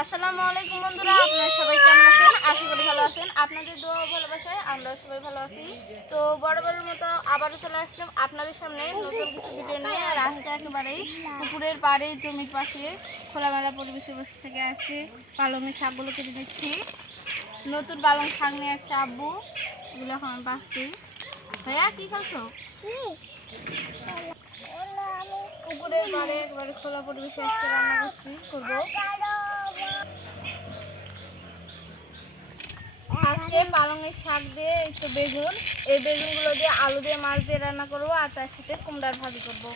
আসসালামু আলাইকুম বন্ধুরা, আপনারা সবাই কেমন আছেন? আশা করি ভালো আছেন। আপনাদের দোয়া ও ভালোবাসায় আমরা সবাই ভালো আছি। তো বরাবরের মতো আবারও চলে আসলাম আপনাদের সামনে নতুন কিছু ভিডিও নিয়ে। আর আজকে একেবারেই পুকুরের পাড়ে জমির পাশে খোলামেলা পরিবেশে বসে থেকে আসছে পালংয়ের শাকগুলো কেটে দিচ্ছি। নতুন পালং শাক নিয়ে আসছে আব্বু, এগুলো এখন আমি বাঁচছি। ভাইয়া কি খাচ্ছো? পুকুরের পাড়ে একেবারে খোলা পরিবেশে আজকে রান্না করবো। আজকে পালংয়ের শাক দিয়ে একটু বেগুন, এই বেগুনগুলো দিয়ে আলু দিয়ে মাছ দিয়ে রান্না করবো, আর তার সাথে কুমড়ার ভাজি করবো।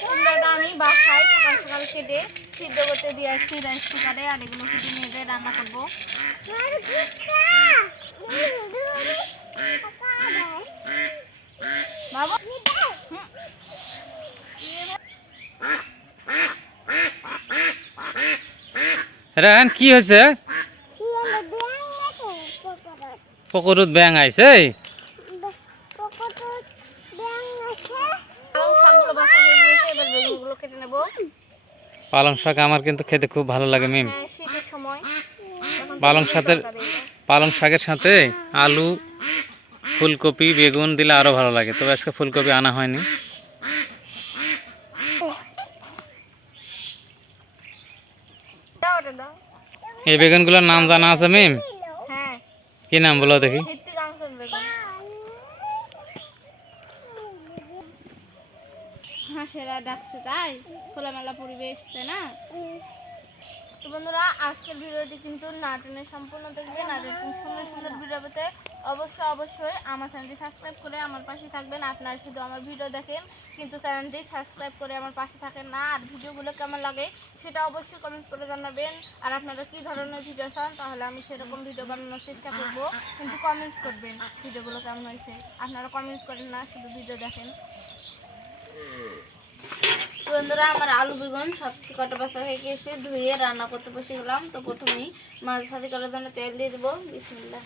কুমড়াটা আমি বাসায় সকাল সকাল কেটে সিদ্ধ করতে দিয়ে আসছি রাইস কুকারে, আর এগুলো কেটে নিয়ে দিয়ে রান্না করবো। বাবা রায়হান কি হয়েছে? পুকুরত ব্যাং আইছে। পালং শাক আমার কিন্তু খেতে খুব ভালো লাগে মিম। পালং শাকের সাথে আলু, ফুলকপি, বেগুন দিলে আরো ভালো লাগে। তবে আজকে ফুলকপি আনা হয়নি। এই বেগুনগুলোর নাম জানা আছে মিম? কি নাম বলো দেখি? হাঁসেরা ডাকছে তাই খোলামেলা পরিবেশ, তাই না? তো বন্ধুরা, আজকের ভিডিওটি কিন্তু না টেনে সম্পূর্ণ দেখবেন। আর এরকম সুন্দর সুন্দর ভিডিও পেতে অবশ্যই আমার চ্যানেলটি সাবস্ক্রাইব করে আমার পাশে থাকবেন। আপনারা শুধু আমার ভিডিও দেখেন কিন্তু চ্যানেলটি সাবস্ক্রাইব করে আমার পাশে থাকেন না। আর ভিডিওগুলো কেমন লাগে সেটা অবশ্যই কমেন্ট করে জানাবেন। আর আপনারা কী ধরনের ভিডিও চান তাহলে আমি সেরকম ভিডিও বানানোর চেষ্টা করব, কিন্তু কমেন্টস করবেন ভিডিওগুলো কেমন হয়েছে। আপনারা কমেন্টস করেন না, শুধু ভিডিও দেখেন। বন্ধুরা, আমার আলু বেগুন সব কটা বাছা হয়ে গিয়েছে, ধুয়ে রান্না করতে বসে গেলাম। তো প্রথমেই মাছ ভাজি করার জন্য তেল দিয়ে দেবো। বিসমিল্লাহ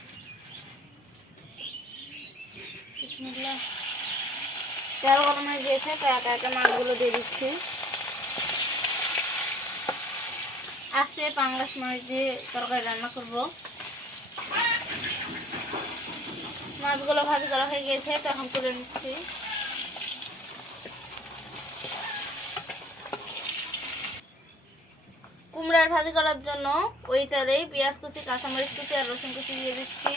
বিসমিল্লাহ। তেল গরম হয়ে গিয়েছে, তো একা একা মাছগুলো দিয়ে দিচ্ছি। আজকে পাঙ্গাস মাছ দিয়ে তরকারি রান্না করব। মাছগুলো ভাজি করা হয়ে গিয়েছে, তো এখন তুলে নিচ্ছি। কুমড়ার ভাজি করার জন্য ওই তেলেই পেঁয়াজ কুচি, কাঁচামরিচ কুচি আর রসুন কুচি দিয়ে দিচ্ছি।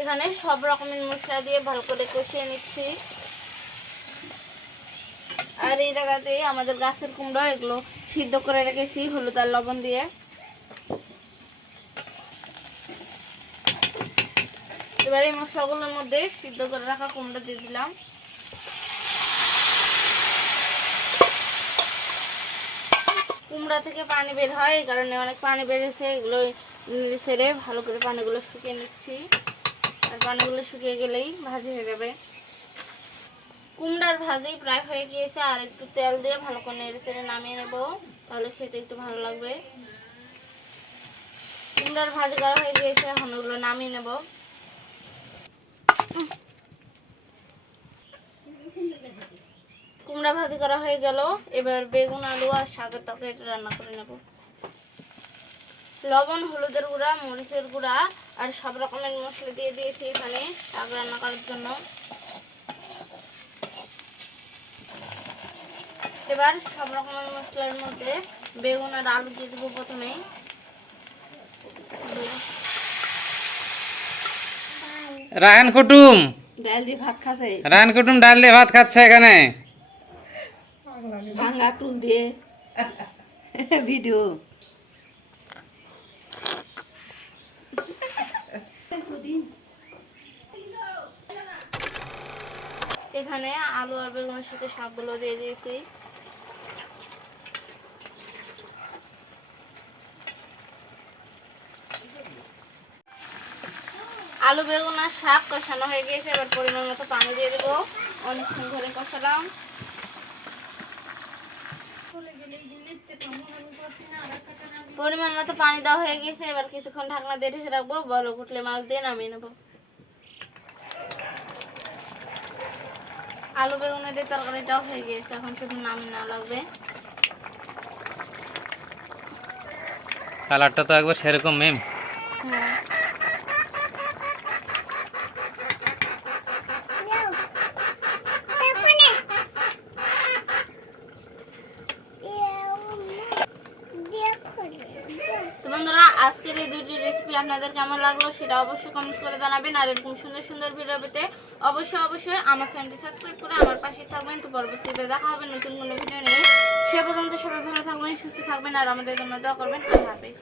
এখানে সব রকমের মশলা দিয়ে ভালো করে কষিয়ে নিচ্ছি। আর এই জায়গাতে আমাদের গাছের কুমড়া, এগুলো সিদ্ধ করে রেখেছি হলুদ আর লবণ দিয়ে। এবার এই মশলাগুলোর মধ্যে সিদ্ধ করে রাখা কুমড়া দিয়ে দিলাম। কুমড়া থেকে পানি বের হয়, এই কারণে অনেক পানি বেরিয়েছে। এগুলো ছেড়ে ভালো করে পানিগুলো শুকিয়ে নিচ্ছি। আর পানিগুলো শুকিয়ে গেলেই ভাজি হয়ে যাবে। কুমড়ার ভাজি প্রায় হয়ে গিয়েছে, আর একটু তেল দিয়ে ভালো করে নেড়ে চেড়ে নামিয়ে নেব, তাহলে খেতে একটু ভালো লাগবে। কুমড়ার ভাজি করা হয়ে গিয়েছে, এখন ওগুলো নামিয়ে নেব। কুমড়া ভাজি করা হয়ে গেল, এবার বেগুন, আলু আর শাকের তরকারিটা রান্না করে নেব। লবণ, হলুদের গুঁড়া, মরিচের গুঁড়া আর সব রকমের মশলা দিয়ে দিয়েছি এখানে শাক রান্না করার জন্য। এবার সব রকমের মশলার মধ্যে বেগুন আর আলু দিয়ে দেবো প্রথমেই। রায়হান কুটুম ডাল দিয়ে ভাত খাচ্ছে। রায়হান কুটুম ডাল দিয়ে ভাত খাচ্ছে এখানে। ভাঙা টুল দিয়ে ভিডিও। এখানে আলু আর বেগুনের সাথে শাকগুলো দিয়ে দিয়েছি। আলু, বেগুন আর শাক কষানো হয়ে গিয়েছে, এবার পরিমাণ মতো পানি দিয়ে দেবো। অনেকক্ষণ ধরে কষালাম। পরিমাণ মতো পানি দেওয়া হয়ে গেছে, এবার কিছুক্ষণ ঢাকনা দিয়ে ঢেকে রাখবো। বলক উঠলে মাছ দিয়ে নামিয়ে নেবো। আলু বেগুনের তরকারিটাও হয়ে গিয়েছে, এখন শুধু নামিয়ে নেওয়া লাগবে। কালারটা তো একবার সেরকম মেম। হ্যাঁ তো বন্ধুরা আজকের এই দুটি রেসিপি আপনাদের কেমন লাগলো সেটা অবশ্যই কমেন্ট করে জানাবেন। আর এরকম সুন্দর সুন্দর ভিডিও পেতে অবশ্যই আমার চ্যানেলটি সাবস্ক্রাইব করে আমার পাশে থাকবেন। তো পরবর্তীতে দেখা হবে নতুন কোনো ভিডিও নিয়ে। সে পর্যন্ত সবাই ভালো থাকবেন, সুস্থ থাকবেন আর আমাদের জন্য দোয়া করবেন। আল্লাহ হাফেজ।